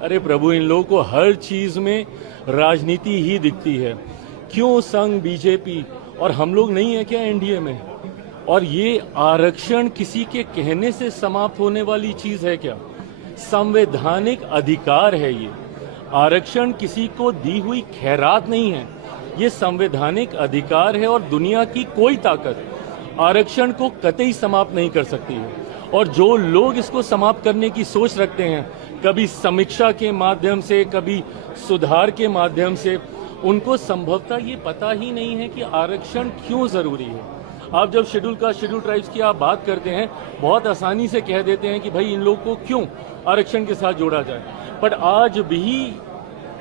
अरे प्रभु, इन लोगों को हर चीज में राजनीति ही दिखती है। क्यों संग बीजेपी और हम लोग नहीं है क्या एनडीए में? और ये आरक्षण किसी के कहने से समाप्त होने वाली चीज है क्या? संवैधानिक अधिकार है ये। आरक्षण किसी को दी हुई खैरात नहीं है, ये संवैधानिक अधिकार है और दुनिया की कोई ताकत आरक्षण को कतई समाप्त नहीं कर सकती है। और जो लोग इसको समाप्त करने की सोच रखते हैं, कभी समीक्षा के माध्यम से, कभी सुधार के माध्यम से, उनको संभवतः ये पता ही नहीं है कि आरक्षण क्यों जरूरी है। आप जब शेड्यूल कास्ट, शेड्यूल ट्राइब्स की आप बात करते हैं, बहुत आसानी से कह देते हैं कि भाई इन लोगों को क्यों आरक्षण के साथ जोड़ा जाए, पर आज भी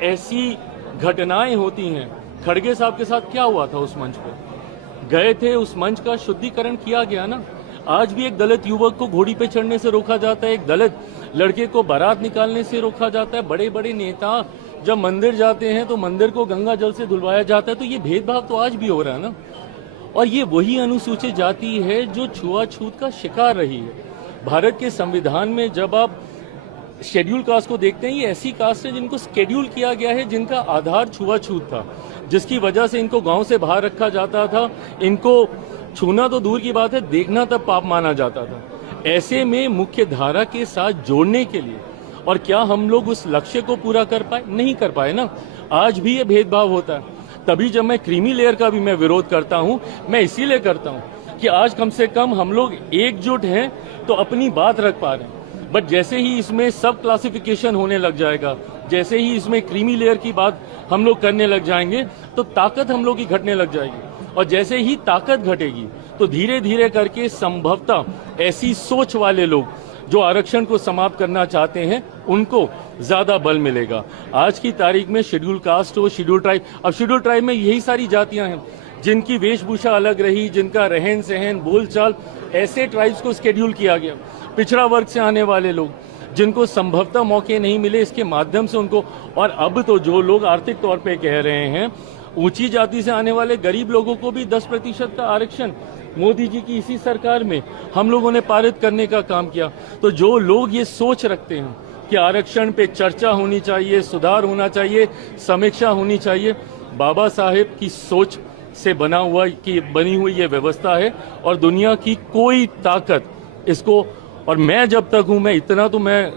ऐसी घटनाएं होती हैं। खड़गे साहब के साथ क्या हुआ था? उस मंच पर गए थे, उस मंच का शुद्धिकरण किया गया ना। आज भी एक दलित युवक को घोड़ी पे चढ़ने से रोका जाता है, एक दलित लड़के को बारात निकालने से रोका जाता है। बड़े बड़े नेता जब मंदिर जाते हैं तो मंदिर को गंगा जल से धुलवाया जाता है। तो ये भेदभाव तो आज भी हो रहा है ना। और ये वही अनुसूचित जाति है जो छुआछूत का शिकार रही है। भारत के संविधान में जब आप शेड्यूल कास्ट को देखते हैं, ये ऐसी कास्ट है जिनको शेड्यूल किया गया है, जिनका आधार छुआछूत था, जिसकी वजह से इनको गांव से बाहर रखा जाता था। इनको छूना तो दूर की बात है, देखना तब पाप माना जाता था। ऐसे में मुख्य धारा के साथ जोड़ने के लिए, और क्या हम लोग उस लक्ष्य को पूरा कर पाए? नहीं कर पाए ना। आज भी ये भेदभाव होता है। तभी जब मैं क्रीमी लेयर का भी मैं विरोध करता हूं, मैं इसीलिए करता हूं कि आज कम से कम हम लोग एकजुट हैं तो अपनी बात रख पा रहे हैं। बट जैसे ही इसमें सब क्लासिफिकेशन होने लग जाएगा, जैसे ही इसमें क्रीमी लेयर की बात हम लोग करने लग जाएंगे, तो ताकत हम लोग की घटने लग जाएगी। और जैसे ही ताकत घटेगी तो धीरे धीरे करके संभवतः ऐसी सोच वाले लोग जो आरक्षण को समाप्त करना चाहते हैं, उनको ज्यादा बल मिलेगा। आज की तारीख में शेड्यूल कास्ट हो, शेड्यूल ट्राइब, अब शेड्यूल ट्राइब में यही सारी जातियां हैं जिनकी वेशभूषा अलग रही, जिनका रहन सहन, बोलचाल, ऐसे ट्राइब्स को शेड्यूल किया गया। पिछड़ा वर्ग से आने वाले लोग जिनको संभवतः मौके नहीं मिले, इसके माध्यम से उनको, और अब तो जो लोग आर्थिक तौर पे कह रहे हैं, ऊंची जाति से आने वाले गरीब लोगों को भी 10% का आरक्षण मोदी जी की इसी सरकार में हम लोगों ने पारित करने का काम किया। तो जो लोग ये सोच रखते हैं कि आरक्षण पे चर्चा होनी चाहिए, सुधार होना चाहिए, समीक्षा होनी चाहिए, बाबा साहेब की सोच से बनी हुई ये व्यवस्था है और दुनिया की कोई ताकत इसको, और मैं जब तक हूं, मैं इतना तो मैं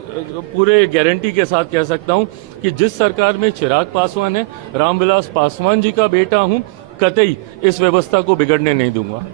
पूरे गारंटी के साथ कह सकता हूं कि जिस सरकार में चिराग पासवान है, रामविलास पासवान जी का बेटा हूं, कतई इस व्यवस्था को बिगड़ने नहीं दूंगा।